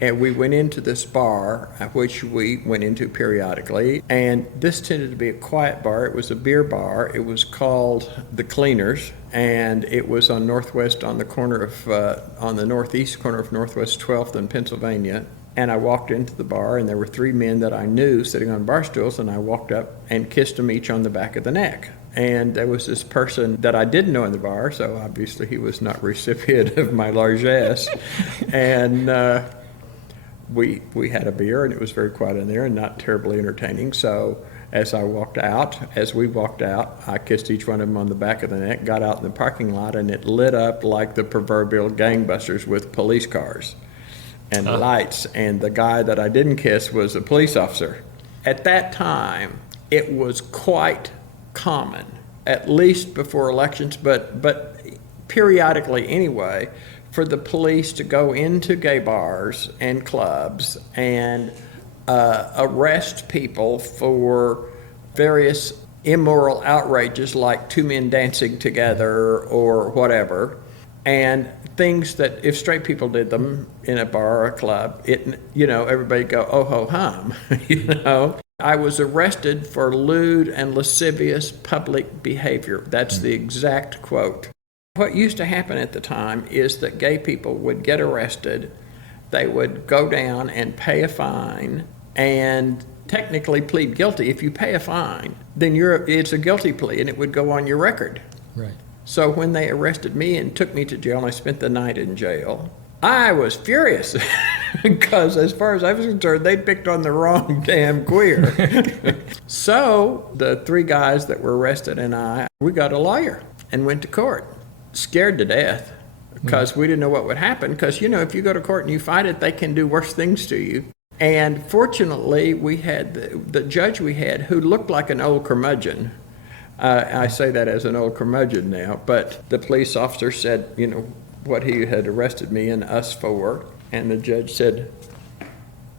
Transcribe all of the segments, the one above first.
And we went into this bar, which we went into periodically. And this tended to be a quiet bar. It was a beer bar. It was called The Cleaners. And it was on Northwest, on the corner of, on the northeast corner of Northwest 12th and Pennsylvania. And I walked into the bar, and there were three men that I knew sitting on bar stools, and I walked up and kissed them each on the back of the neck. And there was this person that I didn't know in the bar, so obviously he was not recipient of my largesse. And we had a beer, and it was very quiet in there and not terribly entertaining. So as we walked out, I kissed each one of them on the back of the neck, got out in the parking lot, and it lit up like the proverbial gangbusters with police cars and lights. And the guy that I didn't kiss was a police officer. At that time, it was quite common, at least before elections, but periodically anyway, for the police to go into gay bars and clubs and arrest people for various immoral outrages like two men dancing together or whatever, and things that if straight people did them in a bar or a club, everybody go, oh ho hum, I was arrested for lewd and lascivious public behavior. That's the exact quote. What used to happen at the time is that gay people would get arrested, they would go down and pay a fine and technically plead guilty. If you pay a fine, then it's a guilty plea and it would go on your record. Right. So when they arrested me and took me to jail, and I spent the night in jail, I was furious because as far as I was concerned, they'd picked on the wrong damn queer. So the three guys that were arrested and we got a lawyer and went to court, scared to death because we didn't know what would happen. Because, if you go to court and you fight it, they can do worse things to you. And fortunately, we had the judge we had who looked like an old curmudgeon. I say that as an old curmudgeon now, but the police officer said, what he had arrested me and us for. And the judge said,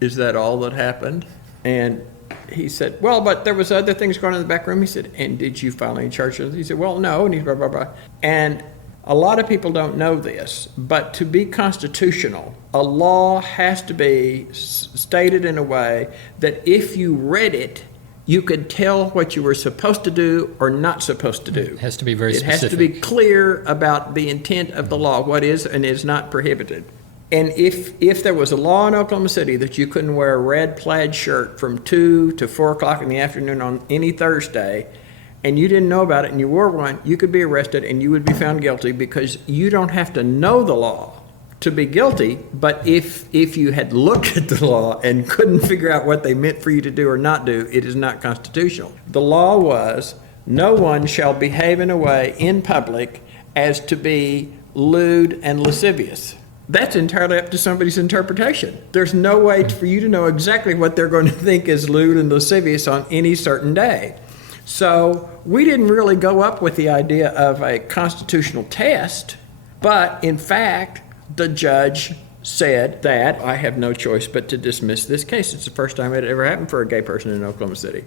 is that all that happened? And he said, well, but there was other things going on in the back room. He said, and did you file any charges? He said, well, no. And he blah, blah, blah. And a lot of people don't know this, but to be constitutional, a law has to be stated in a way that if you read it, you could tell what you were supposed to do or not supposed to do. It has to be very specific. It has to be clear about the intent of the law, what is and is not prohibited. And if there was a law in Oklahoma City that you couldn't wear a red plaid shirt from 2 to 4 o'clock in the afternoon on any Thursday, and you didn't know about it and you wore one, you could be arrested and you would be found guilty because you don't have to know the law to be guilty. But if you had looked at the law and couldn't figure out what they meant for you to do or not do, it is not constitutional. The law was, no one shall behave in a way in public as to be lewd and lascivious. That's entirely up to somebody's interpretation. There's no way for you to know exactly what they're going to think is lewd and lascivious on any certain day. So we didn't really go up with the idea of a constitutional test, but in fact, the judge said that I have no choice but to dismiss this case. It's the first time it ever happened for a gay person in Oklahoma City.